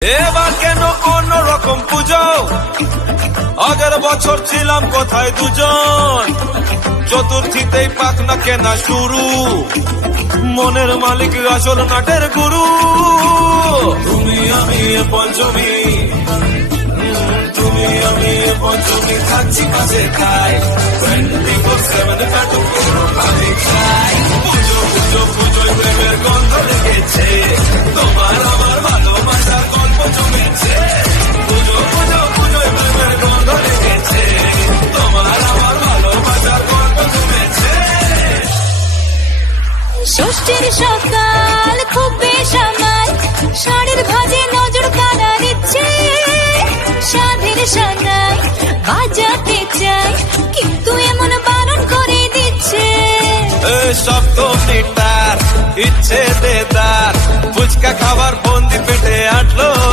এবার কেন অন্যরকম পুজো? আগের বছর ছিলাম কোথায় দুজন, চতুর্থীতেই পাক না কেনা শুরু, মনের মালিক আসল নাটের গুরু। তুমি আমি পঞ্চমী, তুমি আমি পঞ্চমী, থাকছি পাশে তাই 24/7 কাটুক আমি চাই। পুজো পুজো পুজোয় প্রেমের গন্ধ লেগেছে, তোমার আমার ভালোবাসার গল্প জমেছে। পুজো পুজো পুজোয় প্রেমের গন্ধ লেগেছে, তোমার আমার ভালোবাসার গল্প জমেছে। ষষ্ঠীর সকাল খুব বেসামাল, শাড়ির ভাজে নজর কানা দিচ্ছে, সাধের সানাই বাজাতে চাই কিন্তু এমন বারণ করে দিচ্ছে। সপ্তমীটার ইচ্ছে দেদার, ফুচকা খাবার বন্দি পেট